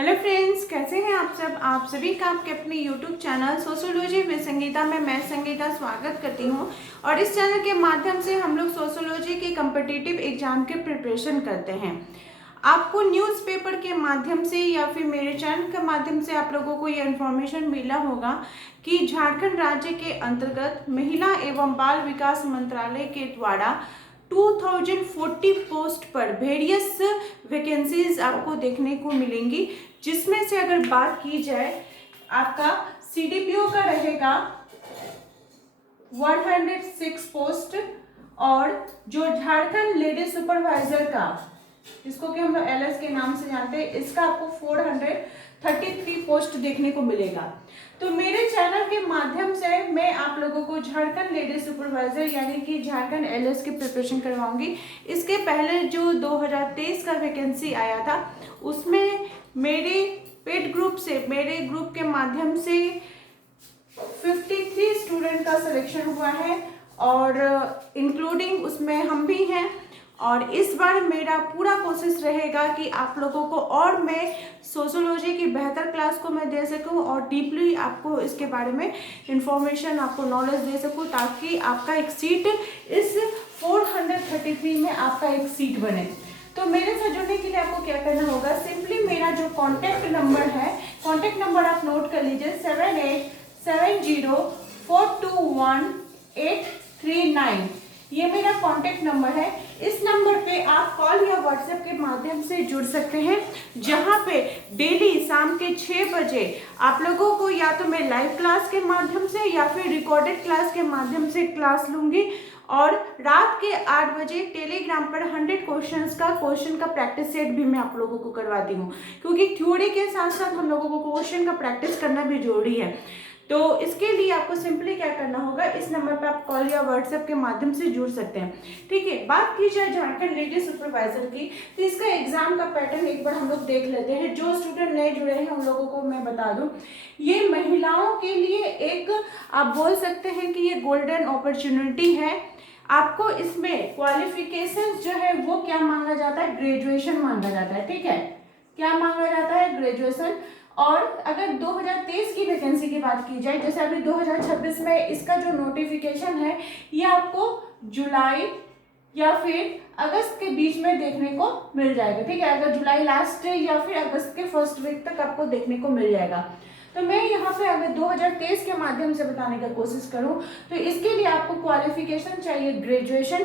Hello friends, कैसे हैं आप सब। आप सभी का आपके अपने YouTube channel sociology with Sangeeta में मैं संगीता स्वागत करती हूं। और इस चैनल के माध्यम से हम लोग सोशियोलॉजी के कम्पिटिटिव एग्जाम के प्रिपरेशन करते हैं। आपको न्यूज़पेपर के माध्यम से या फिर मेरे चैनल के माध्यम से आप लोगों को ये इन्फॉर्मेशन मिला होगा कि झारखंड राज्य के अंतर्गत महिला एवं बाल विकास मंत्रालय के द्वारा 2040 पोस्ट पर वेरियस वैकेंसीज आपको देखने को मिलेंगी, जिसमें से अगर बात की जाए आपका सीडीपीओ का रहेगा 106 पोस्ट, और जो झारखंड लेडी सुपरवाइजर का, जिसको कि हम लोग एलएस के नाम से जानते हैं, इसका आपको 433 पोस्ट देखने को मिलेगा। तो मेरे चैनल के माध्यम से मैं आप लोगों को झारखंड लेडी सुपरवाइजर यानी कि झारखंड एलएस की प्रिपरेशन करवाऊंगी। इसके पहले जो 2023 का वैकेंसी आया था उसमें मेरे पेड ग्रुप से, मेरे ग्रुप के माध्यम से 53 स्टूडेंट का सिलेक्शन हुआ है और इंक्लूडिंग उसमें हम भी हैं। और इस बार मेरा पूरा कोशिश रहेगा कि आप लोगों को और मैं सोशियोलॉजी की बेहतर क्लास को मैं दे सकूं और डीपली आपको इसके बारे में इंफॉर्मेशन, आपको नॉलेज दे सकूं, ताकि आपका एक सीट इस 433 में आपका एक सीट बने। तो मेरे साथ जुड़ने के लिए आपको क्या करना होगा, सिंपली मेरा जो कॉन्टैक्ट नंबर है, कॉन्टैक्ट नंबर आप नोट कर लीजिए 7870421839। ये मेरा कॉन्टैक्ट नंबर है। इस नंबर पे आप कॉल या व्हाट्सएप के माध्यम से जुड़ सकते हैं, जहां पे डेली शाम के 6 बजे आप लोगों को या तो मैं लाइव क्लास के माध्यम से या फिर रिकॉर्डेड क्लास के माध्यम से क्लास लूंगी, और रात के 8 बजे टेलीग्राम पर 100 क्वेश्चन का प्रैक्टिस सेट भी मैं आप लोगों को करवाती हूँ, क्योंकि थ्योरी के साथ साथ हम लोगों को क्वेश्चन का प्रैक्टिस करना भी जरूरी है। तो इसके लिए आपको सिंपली क्या करना होगा, इस नंबर पर आप कॉल या व्हाट्सएप के माध्यम से जुड़ सकते हैं। ठीक है, बात की जाए झारखंड लेडी सुपरवाइजर की, तो इसका एग्जाम का पैटर्न एक बार हम लोग देख लेते हैं। जो स्टूडेंट नए जुड़े हैं उन लोगों को मैं बता दूं, ये महिलाओं के लिए एक, आप बोल सकते हैं कि ये गोल्डन अपॉर्चुनिटी है। आपको इसमें क्वालिफिकेशन जो है वो क्या मांगा जाता है, ग्रेजुएशन मांगा जाता है। ठीक है, क्या मांगा जाता है, ग्रेजुएशन। और अगर 2023 की वैकेंसी की बात की जाए, जैसे अभी 2026 में इसका जो नोटिफिकेशन है ये आपको जुलाई या फिर अगस्त के बीच में देखने को मिल जाएगा। ठीक है, अगर जुलाई लास्ट या फिर अगस्त के फर्स्ट वीक तक आपको देखने को मिल जाएगा। तो मैं यहाँ पे अगर 2023 के माध्यम से बताने का कोशिश करूँ तो इसके लिए आपको क्वालिफिकेशन चाहिए ग्रेजुएशन।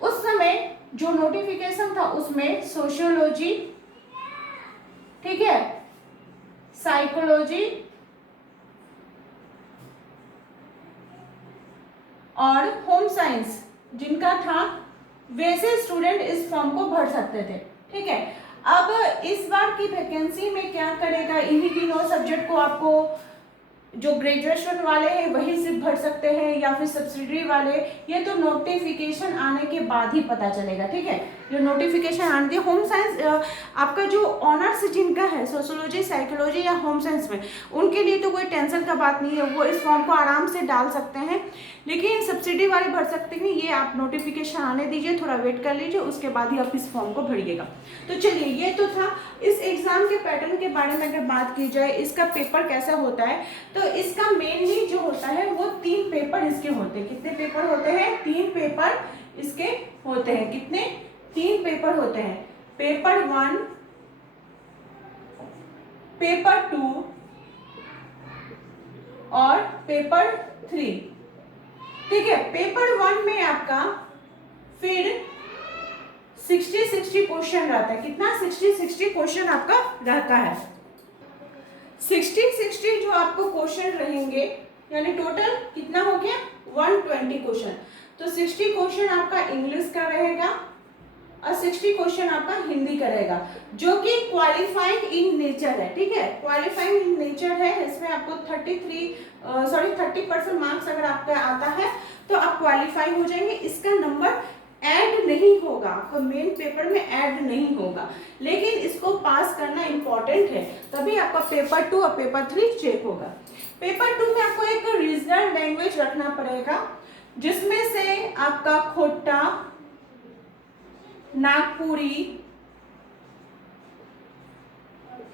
उस समय जो नोटिफिकेशन था उसमें सोशियोलॉजी, ठीक है, साइकोलॉजी और होम साइंस जिनका था, वैसे स्टूडेंट इस फॉर्म को भर सकते थे। ठीक है, अब इस बार की वैकेंसी में क्या करेगा, इन्हीं तीनों सब्जेक्ट को आपको जो ग्रेजुएशन वाले हैं वही सिर्फ भर सकते हैं या फिर सब्सिडरी वाले, ये तो नोटिफिकेशन आने के बाद ही पता चलेगा। ठीक है, जो नोटिफिकेशन आती है, होम साइंस आपका जो ऑनर्स जिनका है सोशियोलॉजी, साइकोलॉजी या होम साइंस में, उनके लिए तो कोई टेंशन का बात नहीं है, वो इस फॉर्म को आराम से डाल सकते हैं। लेकिन सब्सिडी वाले भर सकते हैं, ये आप नोटिफिकेशन आने दीजिए, थोड़ा वेट कर लीजिए, उसके बाद ही आप इस फॉर्म को भरिएगा। तो चलिए, ये तो था इस एग्जाम के पैटर्न के बारे में। अगर बात की जाए इसका पेपर कैसा होता है, तो इसका मेनली जो होता है वो 3 पेपर इसके होते हैं। कितने पेपर होते हैं, 3 पेपर इसके होते हैं। कितने, 3 पेपर होते हैं। पेपर 1, पेपर 2 और पेपर 3। ठीक है, पेपर 1 में आपका फिर 60 क्वेश्चन रहता है। कितना, 60 क्वेश्चन आपका रहता है। 60 जो आपको क्वेश्चन रहेंगे, यानी टोटल कितना हो गया, 120 क्वेश्चन। तो 60 क्वेश्चन आपका इंग्लिश का रहेगा और 60 क्वेश्चन आपका हिंदी का रहेगा, जो कि क्वालिफाइंग इन नेचर है। ठीक है, क्वालिफाइंग इन नेचर है। इसमें आपको 30% मार्क्स अगर आपका आता है तो आप क्वालिफाई हो जाएंगे। इसका नंबर ऐड नहीं होगा, आपको मेन पेपर में ऐड नहीं होगा, लेकिन इसको पास करना इंपॉर्टेंट है, तभी आपका पेपर 2 और पेपर 3 चेक होगा। पेपर 2 में आपको एक रीजनल लैंग्वेज रखना पड़ेगा, जिसमें से आपका खोटा, नागपुरी,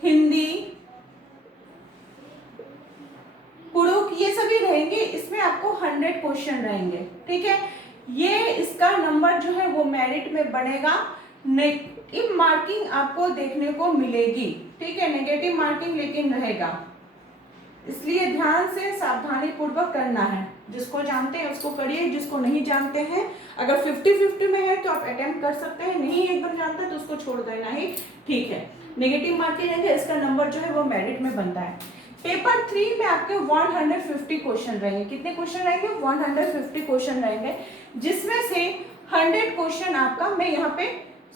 हिंदी, कुड़ुक, ये सभी रहेंगे। इसमें आपको 100 क्वेश्चन रहेंगे, ठीक है। ये इसका नंबर जो है वो मेरिट में बनेगा। नेगेटिव मार्किंग आपको देखने को मिलेगी, ठीक है, नेगेटिव मार्किंग लेकिन रहेगा, इसलिए ध्यान से सावधानी पूर्वक करना है। जिसको जानते हैं उसको करिए, जिसको नहीं जानते हैं, अगर 50-50 में है तो आप अटेम्प्ट कर सकते हैं, नहीं एकदम जानते तो उसको छोड़ देना ही ठीक है। नेगेटिव मार्किंग रहेंगे, इसका नंबर जो है वो मेरिट में बनता है। पेपर 3 में आपके 150 क्वेश्चन रहेंगे। कितने क्वेश्चन रहेंगे? 150 क्वेश्चन रहेंगे, जिसमें से 100 क्वेश्चन आपका, मैं यहाँ पे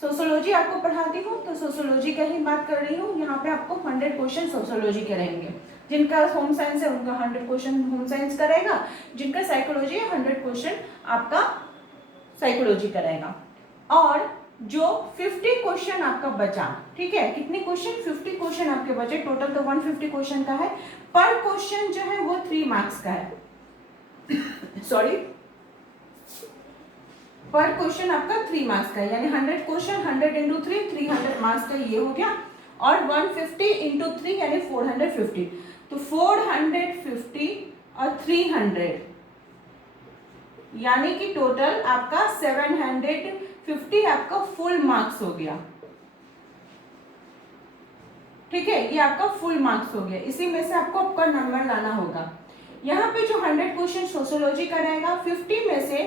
सोशियोलॉजी आपको पढ़ाती हूँ तो सोशियोलॉजी का ही बात कर रही हूँ। यहाँ पे आपको 100 क्वेश्चन सोशियोलॉजी के रहेंगे। जिनका होम साइंस है उनका 100 क्वेश्चन होम साइंस का रहेगा, जिनका साइकोलॉजी है 100 क्वेश्चन आपका साइकोलॉजी का रहेगा। और जो 50 क्वेश्चन आपका बचा, ठीक है, कितने क्वेश्चन? 50 क्वेश्चन आपके बचे। टोटल तो 150 क्वेश्चन का है। पर क्वेश्चन जो है वो 3 मार्क्स का है सॉरी, पर क्वेश्चन आपका 3 मार्क्स का है, यानी 100 क्वेश्चन 100 इंटू 3 300 मार्क्स का ये हो गया। और 150 इंटू 3 यानी 450, तो 450 और 300 यानी कि टोटल आपका 750 आपका फुल मार्क्स हो गया, ठीक है, ये आपका फुल मार्क्स हो गया। इसी में से आपको आपका नंबर लाना होगा। यहाँ पे जो 100 क्वेश्चन सोशियोलॉजी का रहेगा, 50 में से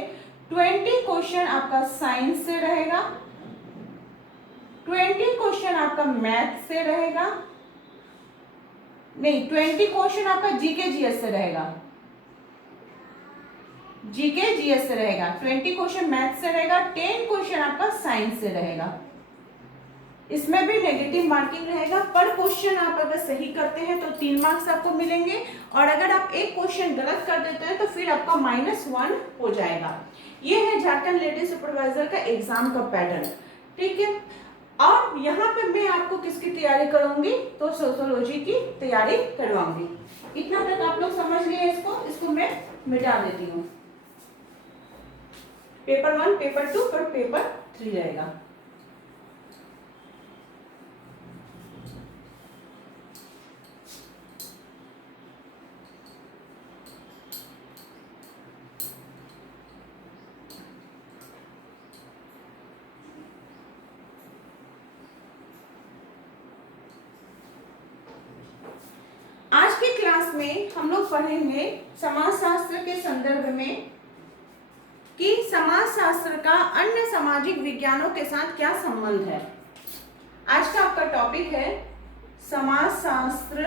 20 क्वेश्चन आपका साइंस से रहेगा, 20 क्वेश्चन आपका मैथ से रहेगा, नहीं 20 क्वेश्चन आपका जीके जीएस से रहेगा, जीके जीएस से रहेगा, 20 क्वेश्चन मैथ से रहेगा, 10 क्वेश्चन आपका साइंस से रहेगा। इसमें भी नेगेटिव मार्किंग रहेगा। पर क्वेश्चन आप अगर सही करते हैं तो 3 मार्क्स आपको मिलेंगे, और अगर आप एक क्वेश्चन गलत कर देते हैं तो फिर आपका -1 हो जाएगा। ये है झारखंड लेडी सुपरवाइजर का एग्जाम का पैटर्न, ठीक है। और यहाँ पे मैं आपको किसकी तैयारी कराऊंगी? तो सोशियोलॉजी की तैयारी करवाऊंगी। इतना तक आप लोग समझ लिए इसको मैं मिटा देती हूँ। पेपर 1, पेपर 2 और पेपर 3 रहेगा। आज की क्लास में हम लोग पढ़ेंगे समाजशास्त्र के संदर्भ में कि समाजशास्त्र का अन्य सामाजिक विज्ञानों के साथ क्या संबंध है। आज का आपका टॉपिक है समाजशास्त्र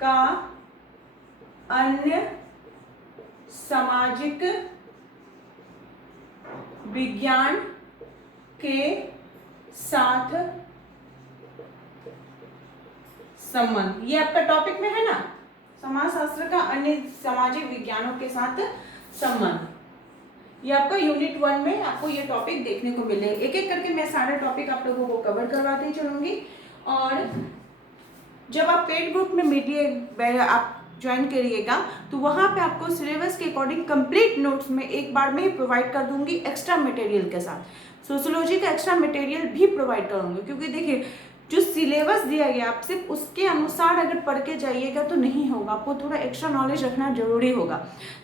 का अन्य सामाजिक विज्ञान के साथ संबंध। ये आपका टॉपिक में है ना, समाजशास्त्र का अन्य सामाजिक विज्ञानों के साथ संबंध। ये आपका यूनिट 1 में आपको ये टॉपिक देखने को मिले। एक एक करके मैं सारे टॉपिक आप लोगों को कवर करवाते चलूंगी। और जब आप पेड ग्रुप में मीडिया आप ज्वाइन करिएगा तो वहाँ पे आपको सिलेबस के अकॉर्डिंग कंप्लीट नोट्स में एक बार में ही प्रोवाइड कर दूंगी, एक्स्ट्रा मटेरियल के साथ। सोशियोलॉजी का एक्स्ट्रा मटेरियल भी प्रोवाइड करूंगी, क्योंकि देखिए जो सिलेबस दिया गया आप सिर्फ उसके अनुसार अगर पढ़ के जाइएगा तो नहीं होगा, आपको थोड़ा एक्स्ट्रा नॉलेज रखना जरूरी होगा,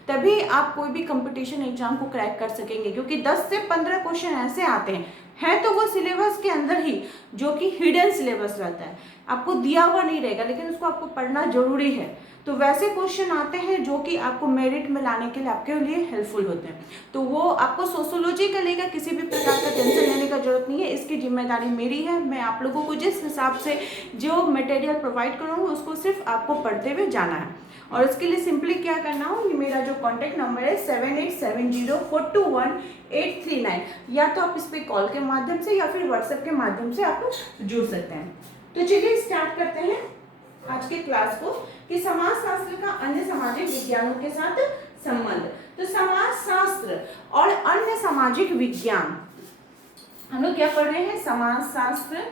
तभी आप कोई भी कंपटीशन एग्जाम को क्रैक कर सकेंगे। क्योंकि 10 से 15 क्वेश्चन ऐसे आते हैं तो वो सिलेबस के अंदर ही, जो कि हिडन सिलेबस रहता है, आपको दिया हुआ नहीं रहेगा, लेकिन उसको आपको पढ़ना जरूरी है। तो वैसे क्वेश्चन आते हैं जो कि आपको मेरिट में लाने के लिए आपके लिए हेल्पफुल होते हैं। तो वो आपको सोशियोलॉजी का लेकर किसी भी प्रकार का टेंशन लेने का जरूरत नहीं है, इसकी जिम्मेदारी मेरी है। मैं आप लोगों को जिस हिसाब से जो मटेरियल प्रोवाइड करूँगी उसको सिर्फ आपको पढ़ते हुए जाना है। और इसके लिए सिंपली क्या करना हो, ये मेरा जो कॉन्टैक्ट नंबर है 7870421839, या तो आप इस पर कॉल के माध्यम से या फिर व्हाट्सएप के माध्यम से आप जुड़ सकते हैं। तो चलिए स्टार्ट करते हैं आज के क्लास को कि समाजशास्त्र का अन्य सामाजिक विज्ञानों के साथ संबंध। तो समाजशास्त्र और अन्य सामाजिक विज्ञान, हम लोग क्या पढ़ रहे हैं? समाजशास्त्र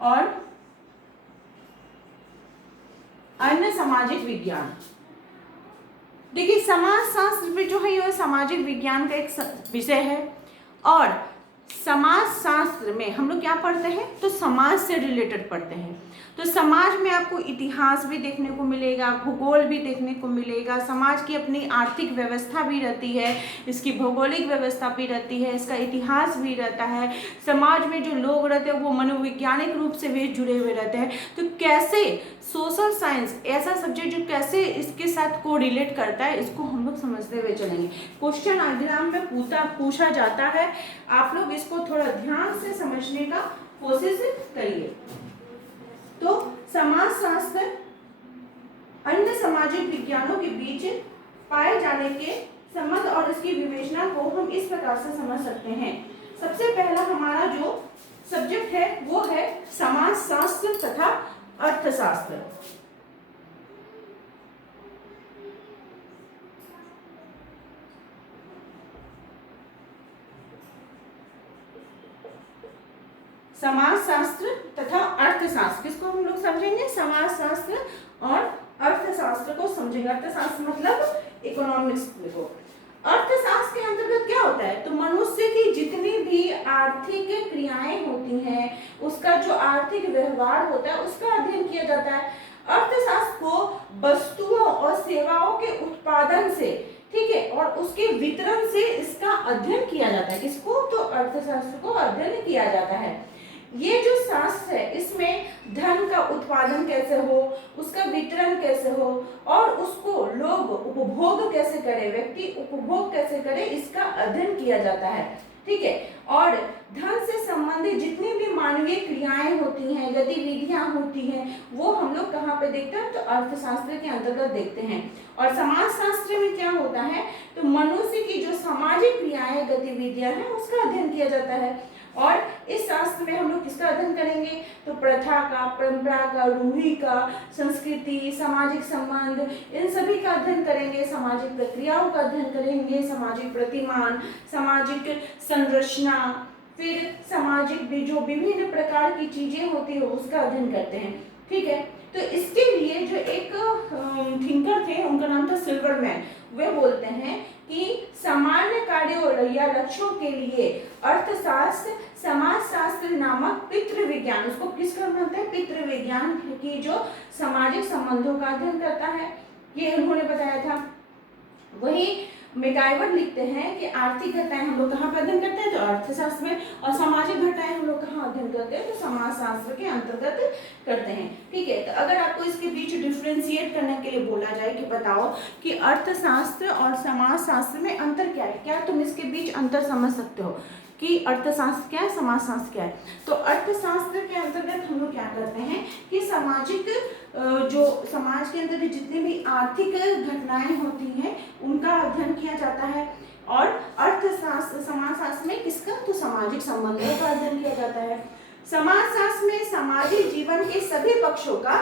और अन्य सामाजिक विज्ञान। देखिए समाज शास्त्र में जो है यह सामाजिक विज्ञान का एक विषय है, और समाज शास्त्र में हम लोग क्या पढ़ते हैं, तो समाज से रिलेटेड पढ़ते हैं। तो समाज में आपको इतिहास भी देखने को मिलेगा, भूगोल भी देखने को मिलेगा, समाज की अपनी आर्थिक व्यवस्था भी रहती है, इसकी भौगोलिक व्यवस्था भी रहती है, इसका इतिहास भी रहता है, समाज में जो लोग रहते हैं वो मनोवैज्ञानिक रूप से भी जुड़े हुए रहते हैं। तो कैसे सोशल साइंस ऐसा सब्जेक्ट जो कैसे इसके साथ को रिलेट करता है, इसको हम लोग समझते हुए चलेंगे। क्वेश्चन एग्जाम में पूछा जाता है, आप लोग इसको थोड़ा ध्यान से समझने का कोशिश करिए। तो समाज शास्त्र अन्य सामाजिक विज्ञानों के बीच पाए जाने के संबंध और इसकी विवेचना को हम इस प्रकार से समझ सकते हैं। सबसे पहला हमारा जो सब्जेक्ट है वो है समाज शास्त्र तथा अर्थशास्त्र। समाजशास्त्र तथा अर्थशास्त्र, किसको हम लोग समझेंगे, समाजशास्त्र और अर्थशास्त्र को समझेंगे। अर्थशास्त्र मतलब इकोनॉमिक्स को। अर्थशास्त्र के अंतर्गत क्या होता है, तो मनुष्य की जितनी भी आर्थिक क्रियाएं होती हैं, उसका जो आर्थिक व्यवहार होता है उसका अध्ययन किया जाता है। अर्थशास्त्र को वस्तुओं और सेवाओं के उत्पादन से, ठीक है, और उसके वितरण से इसका अध्ययन किया जाता है। किसको, तो अर्थशास्त्र को अध्ययन किया जाता है। ये जो शास्त्र है इसमें धन का उत्पादन कैसे हो, उसका वितरण कैसे हो, और उसको लोग उपभोग कैसे करें, व्यक्ति उपभोग कैसे करे, इसका अध्ययन किया जाता है। ठीक है, और धन से संबंधित जितनी भी मानवीय क्रियाएं होती हैं, गतिविधियां होती हैं, वो हम लोग कहाँ पे देखते हैं, तो अर्थशास्त्र के अंतर्गत देखते हैं। और समाजशास्त्र में क्या होता है, तो मनुष्य की जो सामाजिक क्रियाएं गतिविधियां हैं उसका अध्ययन किया जाता है। और इस शास्त्र में हम लोग किसका अध्ययन करेंगे, तो प्रथा का, परंपरा का, रूढ़ि का, संस्कृति, सामाजिक संबंध, इन सभी का अध्ययन करेंगे। सामाजिक प्रक्रियाओं का अध्ययन करेंगे, सामाजिक प्रतिमान, सामाजिक संरचना, फिर सामाजिक जो विभिन्न प्रकार की चीजें होती है उसका अध्ययन करते हैं। ठीक है, तो इसके लिए जो एक थिंकर थे उनका नाम था सिल्वरमैन, वे बोलते हैं कि सामान्य कार्यों या लक्ष्यों के लिए अर्थशास्त्र समाजशास्त्र नामक पितृविज्ञान, उसको किसका मानते हैं, पितृविज्ञान की जो सामाजिक संबंधों का अध्ययन करता है, ये उन्होंने बताया था। वही मैकइवर लिखते हैं कि आर्थिक घटनाएं हम लोग कहाँ पर अध्ययन करते हैं, तो अर्थशास्त्र में, और सामाजिक घटनाएं हम लोग कहाँ अध्ययन करते हैं, तो समाजशास्त्र के अंतर्गत करते हैं। ठीक है, तो अगर आपको इसके बीच डिफ्रेंशिएट करने के लिए बोला जाए कि बताओ कि अर्थशास्त्र और समाजशास्त्र में अंतर क्या है, क्या तुम इसके बीच अंतर समझ सकते हो कि अर्थशास्त्र क्या है, समाजशास्त्र क्या है। तो अर्थशास्त्र के अंतर्गत हम लोग क्या करते हैं कि सामाजिक जो समाज के अंदर जितनी भी आर्थिक घटनाएं होती हैं उनका अध्ययन किया जाता है। और अर्थशास्त्र समाजशास्त्र में किसका, तो सामाजिक संबंधों का अध्ययन किया जाता है। समाजशास्त्र में सामाजिक जीवन के सभी पक्षों का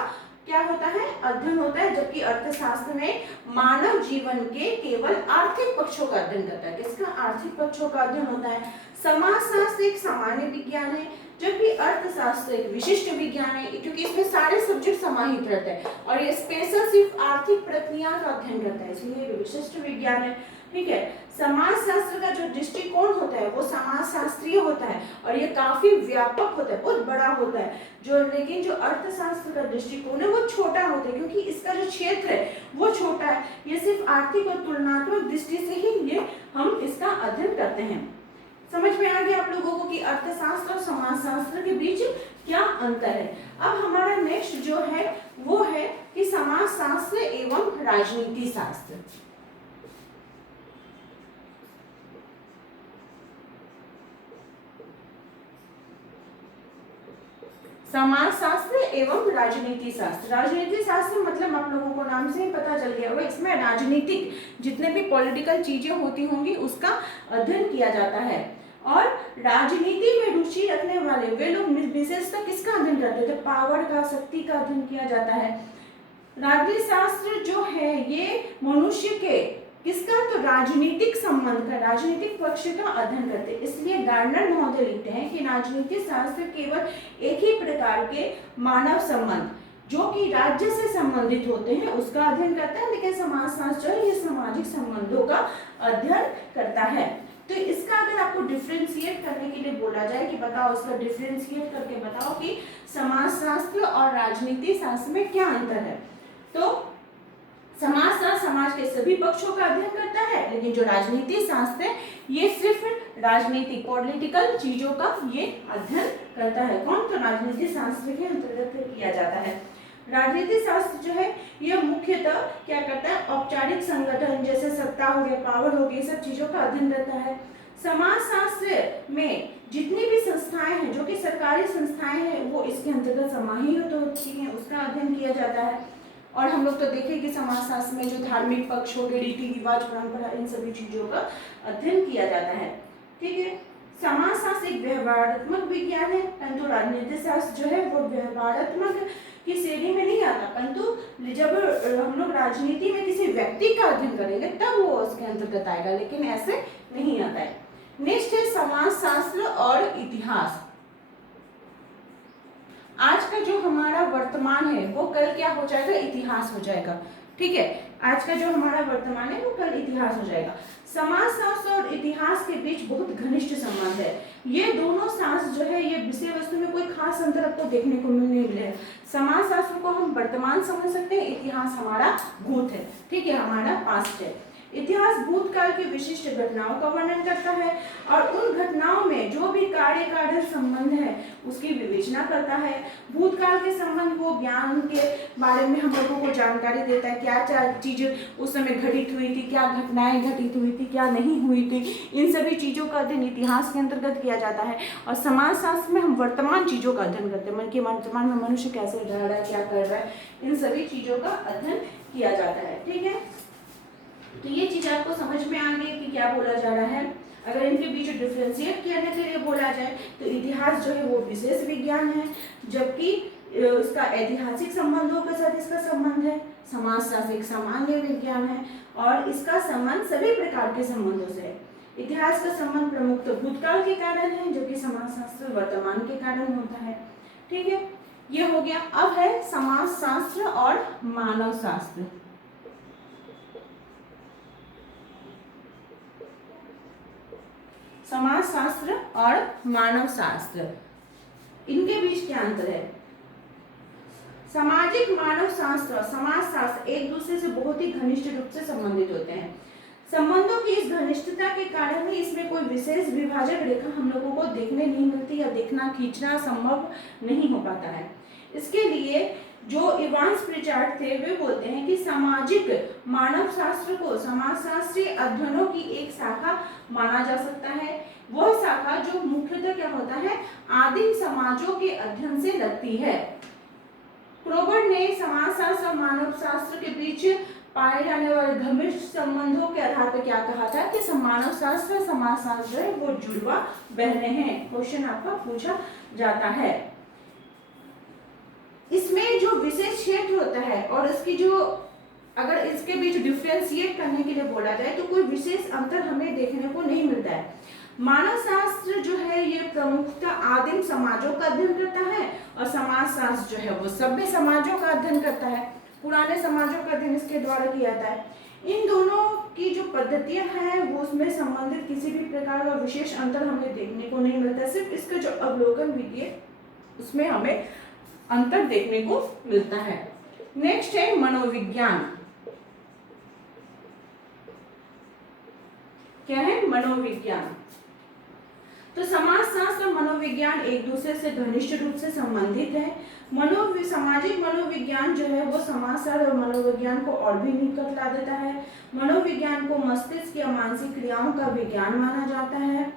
क्या होता है, अध्ययन होता है, जबकि अर्थशास्त्र में मानव जीवन के केवल आर्थिक पक्षों का अध्ययन करता है। किसका, आर्थिक पक्षों का अध्ययन होता है। समाजशास्त्र एक सामान्य विज्ञान है, जबकि अर्थशास्त्र एक विशिष्ट विज्ञान है, क्योंकि इसमें सारे सब्जेक्ट समाहित रहते हैं, और ये स्पेशल सिर्फ आर्थिक प्रक्रिया का अध्ययन करता है, इसलिए ये विशिष्ट विज्ञान है। ठीक है, समाजशास्त्र का जो दृष्टिकोण होता है वो समाजशास्त्रीय होता है, और ये काफी व्यापक होता है, बहुत बड़ा होता है, लेकिन जो अर्थशास्त्र का दृष्टिकोण है वो छोटा होता है, क्योंकि इसका जो क्षेत्र है वो छोटा है। ये सिर्फ आर्थिक और तुलनात्मक दृष्टि से ही ये हम इसका अध्ययन करते हैं। समझ में आ गया आप लोगों को कि अर्थशास्त्र और समाजशास्त्र के बीच क्या अंतर है। अब हमारा नेक्स्ट जो है वो है कि समाजशास्त्र एवं राजनीति शास्त्र। समाजशास्त्र एवं राजनीति शास्त्र। राजनीति शास्त्र मतलब आप लोगों को नाम से ही पता चल गया होगा, इसमें राजनीतिक जितने भी पॉलिटिकल चीजें होती होंगी उसका अध्ययन किया जाता है। और राजनीति में रुचि रखने वाले वे लोग विशेषतः किसका अध्ययन करते थे, पावर का, शक्ति का अध्ययन किया जाता है। राजनीति शास्त्र जो है ये मनुष्य के किसका, तो राजनीतिक संबंध का, राजनीतिक पक्ष का अध्ययन करते हैं। इसलिए गार्डनर महोदय लिखते हैं कि राजनीतिक शास्त्र केवल एक ही प्रकार के मानव संबंध जो कि राज्य से संबंधित होते हैं उसका अध्ययन करता है, लेकिन समाजशास्त्र जो है ये सामाजिक संबंधों का अध्ययन करता है। तो इसका अगर आपको डिफ्रेंशिएट करने के लिए बोला जाए कि बताओ, इसका डिफ्रेंशिएट करके बताओ कि समाजशास्त्र और राजनीति शास्त्र में क्या अंतर है। तो समाजशास्त्र समाज के सभी पक्षों का अध्ययन करता है, लेकिन जो राजनीति शास्त्र है ये सिर्फ राजनीतिक पॉलिटिकल चीजों का ये अध्ययन करता है। कौन? तो राजनीति शास्त्र के अंतर्गत किया जाता है। राजनीति शास्त्र जो है यह मुख्यतः क्या करता है, औपचारिक संगठन जैसे सत्ता हो गया, पावर हो गई, सब चीजों का अध्ययन करता है। समाजशास्त्र में जितनी भी संस्थाएं हैं जो कि सरकारी संस्थाएं हैं वो इसके अंतर्गत समाहित होती हैं, उसका अध्ययन किया जाता है। और हम लोग तो देखें कि समाजशास्त्र में जो धार्मिक पक्ष हो गए, रीति रिवाज, परंपरा, इन सभी चीजों का अध्ययन किया जाता है। ठीक है, समाजशास्त्र एक व्यवहारात्मक विज्ञान है, परंतु राजनीति शास्त्र जो है वो व्यवहारात्मक की श्रेणी में नहीं आता, परंतु जब हम लोग राजनीति में किसी व्यक्ति का अध्ययन करेंगे तब वो उसके अंतर्गत आएगा, लेकिन ऐसे नहीं आता है। नेक्स्ट है समाजशास्त्र और इतिहास। आज का जो हमारा वर्तमान है वो कल क्या हो जाएगा, इतिहास हो जाएगा। ठीक है, आज का जो हमारा वर्तमान है वो कल इतिहास हो जाएगा। समाजशास्त्र और इतिहास के बीच बहुत घनिष्ठ संबंध है। ये दोनों शास्त्र जो है ये विषय वस्तु में कोई खास अंतर आपको देखने को नहीं मिलेगा। समाजशास्त्र को हम वर्तमान समझ सकते हैं, इतिहास हमारा भूत है। ठीक है, हमारा पास्ट है। इतिहास भूतकाल की विशिष्ट घटनाओं का वर्णन करता है और उन घटनाओं में जो भी कार्य कार्य संबंध है उसकी विवेचना करता है। भूतकाल के संबंध को, ज्ञान के बारे में हम लोगों को जानकारी देता है, क्या क्या चीज उस समय घटित हुई थी, क्या घटनाएं घटित हुई थी, क्या नहीं हुई थी, इन सभी चीजों का अध्ययन इतिहास के अंतर्गत किया जाता है। और समाजशास्त्र में हम वर्तमान चीजों का अध्ययन करते हैं, मन के वर्तमान में मनुष्य कैसे रह रहा है, क्या कर रहा है, इन सभी चीजों का अध्ययन किया जाता है। ठीक है, तो ये चीज आपको समझ में आ गई कि क्या बोला जा रहा है। अगर इनके बीच डिफरेंशिएट करने के लिए बोला जाए तो इतिहास जो है वो विशेष विज्ञान है, जबकि इसका ऐतिहासिक संबंधों के साथ इसका संबंध है। समाजशास्त्र एक सामान्य विज्ञान है और इसका संबंध सभी प्रकार के संबंधों से है। इतिहास का संबंध प्रमुखतः भूतकाल के कारण है, जबकि समाजशास्त्र वर्तमान के कारण होता है। ठीक है, ये हो गया। अब है समाजशास्त्र और मानव शास्त्र। समाजशास्त्र और मानव शास्त्र, इनके बीच क्या अंतर है। सामाजिक मानव शास्त्र और समाजशास्त्र एक दूसरे से बहुत ही घनिष्ठ रूप से संबंधित होते हैं। संबंधों की इस घनिष्ठता के कारण ही इसमें कोई विशेष विभाजक रेखा हम लोगों को देखने नहीं मिलती या देखना खींचना संभव नहीं हो पाता है। इसके लिए जो इवांस प्रिचार्ड थे वे बोलते हैं कि सामाजिक मानव शास्त्र को समाजशास्त्रीय अध्ययनों की एक शाखा माना जा सकता है। वह शाखा जो मुख्यतः क्या होता है, आदिम समाजों के अध्ययन से लगती है। क्रोबर्ट ने समाजशास्त्र और मानव शास्त्र के बीच पाए जाने वाले घनिष्ठ संबंधों के आधार पर क्या कहा था कि मानव शास्त्र और समाजशास्त्र है वो जुड़वा बहने हैं। क्वेश्चन आपका पूछा जाता है। इसमें जो विशेष क्षेत्र होता है और इसकी जो, अगर इसके बीच डिफरेंशिएट करने के लिए बोला जाए तो कोई विशेष अंतर हमें देखने को नहीं मिलता है। मानव शास्त्र जो है ये प्रमुखतः आदिम समाजों का अध्ययन करता है और समाजशास्त्र जो है वो सभ्य समाजों का अध्ययन करता है। पुराने समाजों का अध्ययन इसके द्वारा किया जाता है। इन दोनों की जो पद्धतियां हैं वो उसमें संबंधित किसी भी प्रकार का विशेष अंतर हमें देखने को नहीं मिलता। सिर्फ इसका जो अवलोकन विधि है उसमें हमें अंतर देखने को मिलता है। नेक्स्ट है मनोविज्ञान। क्या है? मनोविज्ञान। तो समाजशास्त्र और मनोविज्ञान एक दूसरे से घनिष्ठ रूप से संबंधित है। सामाजिक मनोविज्ञान जो है वो समाजशास्त्र और मनोविज्ञान को और भी निकट ला देता है। मनोविज्ञान को मस्तिष्क या मानसिक क्रियाओं का विज्ञान माना जाता है।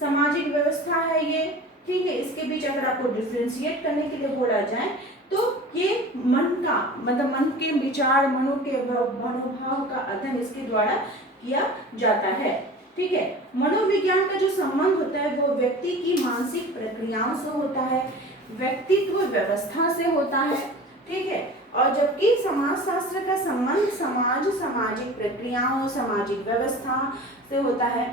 सामाजिक व्यवस्था है ये, ठीक है। इसके बीच अगर आपको डिफरेंशिएट करने के लिए बोला जाए तो ये मन का, मतलब मन के विचार, मनो के मनोभाव का अध्ययन इसके द्वारा किया जाता है, ठीक है। मनोविज्ञान का जो संबंध होता है वो व्यक्ति की मानसिक प्रक्रियाओं से होता है, व्यक्तित्व व्यवस्था से होता है, ठीक है। और जबकि समाजशास्त्र का संबंध समाज, सामाजिक प्रक्रियाओं, सामाजिक व्यवस्था से होता है।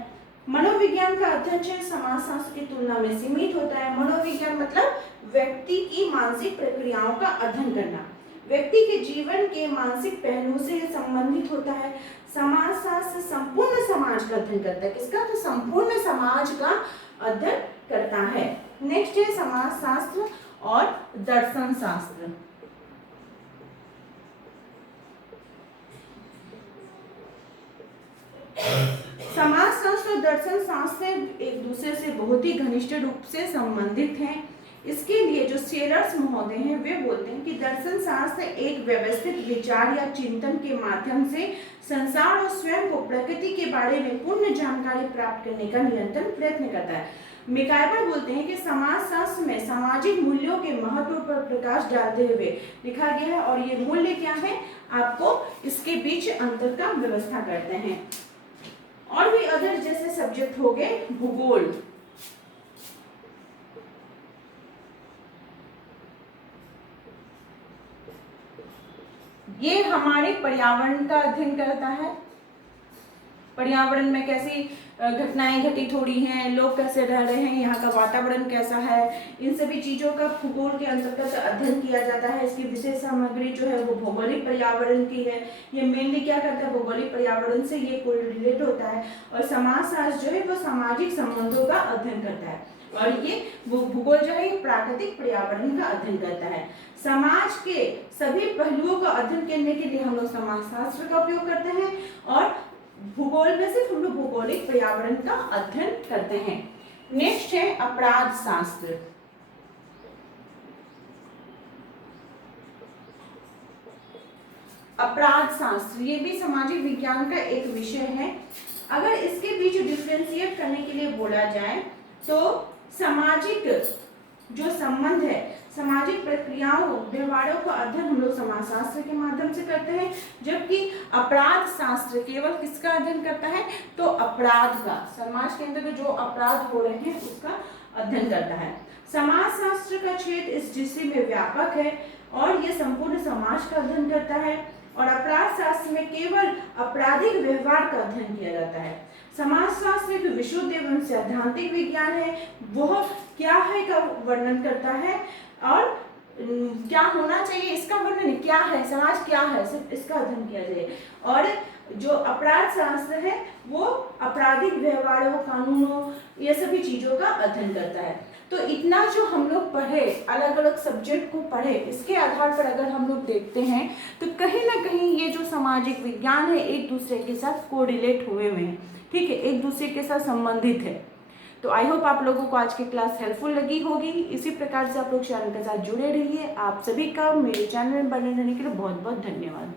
मनोविज्ञान का अध्ययन समाजशास्त्र की तुलना में सीमित होता है। मनोविज्ञान मतलब व्यक्ति की मानसिक प्रक्रियाओं का अध्ययन करना। व्यक्ति के जीवन के मानसिक पहलू से संबंधित होता है। समाजशास्त्र संपूर्ण समाज का अध्ययन करता है। किसका? तो संपूर्ण समाज का अध्ययन करता है। नेक्स्ट है समाजशास्त्र और दर्शन शास्त्र। समाजशास्त्र और दर्शन शास्त्र एक दूसरे से बहुत ही घनिष्ठ रूप से संबंधित हैं। इसके लिए जो सेलर्स महोदय हैं वे बोलते हैं कि दर्शन शास्त्र एक व्यवस्थित विचार या चिंतन के माध्यम से संसार और स्वयं को प्रकृति के बारे में पूर्ण जानकारी प्राप्त करने का निरंतर प्रयत्न करता है। मैकइवर बोलते हैं कि समाजशास्त्र में सामाजिक मूल्यों के महत्व पर प्रकाश डालते हुए लिखा गया है, और ये मूल्य क्या है आपको इसके बीच अंतर का व्यवस्था करते हैं। और भी अदर जैसे सब्जेक्ट हो गए भूगोल, ये हमारे पर्यावरण का अध्ययन करता है। पर्यावरण में कैसी घटनाएं घटित हो रही हैं, लोग कैसे रह रहे हैं, यहाँ का वातावरण कैसा है, इन सभी चीज़ों का भूगोल के अंतर्गत अध्ययन किया जाता है। इसकी विशेष सामग्री जो है वो भौगोलिक पर्यावरण की है। ये मेनली क्या करता है, भौगोलिक पर्यावरण से ये कोरिलेट होता है। और समाजशास्त्र जो है वो सामाजिक संबंधों का अध्ययन करता है, और ये भूगोल जो है ये प्राकृतिक पर्यावरण का अध्ययन करता है। समाज के सभी पहलुओं का अध्ययन करने के लिए हम लोग समाजशास्त्र का उपयोग करते हैं, और भूगोल में सिर्फ हम लोग भौगोलिक पर्यावरण का अध्ययन करते हैं। नेक्स्ट है अपराध शास्त्र। अपराध शास्त्र ये भी सामाजिक विज्ञान का एक विषय है। अगर इसके बीच डिफ्रेंशिएट करने के लिए बोला जाए तो सामाजिक जो संबंध है, सामाजिक प्रक्रियाओं व्यवहारों का अध्ययन हम लोग समाजशास्त्र के माध्यम से करते हैं, जबकि अपराध शास्त्र केवल किसका अध्ययन करता है, तो अपराध का, समाज के अंदर जो अपराध हो रहे हैं उसका अध्ययन करता है। समाजशास्त्र का क्षेत्र इस दृष्टि में व्यापक है और यह संपूर्ण समाज का अध्ययन करता है, और अपराध शास्त्र में केवल आपराधिक व्यवहार का अध्ययन किया जाता है। समाजशास्त्र एक विशुद्ध एवं सैद्धांतिक विज्ञान है, वह क्या है का वर्णन करता है, और क्या होना चाहिए इसका वर्णन, क्या है समाज क्या है सिर्फ इसका अध्ययन किया जाए। और जो अपराध शास्त्र है वो आपराधिक व्यवहारों, कानूनों, ये सभी चीजों का अध्ययन करता है। तो इतना जो हम लोग पढ़े, अलग अलग सब्जेक्ट को पढ़े, इसके आधार पर अगर हम लोग देखते हैं तो कहीं ना कहीं ये जो सामाजिक विज्ञान है एक दूसरे के साथ कोरिलेट हुए हुए हैं, ठीक है, एक दूसरे के साथ संबंधित है। तो आई होप आप लोगों को आज की क्लास हेल्पफुल लगी होगी। इसी प्रकार से आप लोग चैनल के साथ जुड़े रहिए। आप सभी का मेरे चैनल में बने रहने के लिए बहुत बहुत धन्यवाद।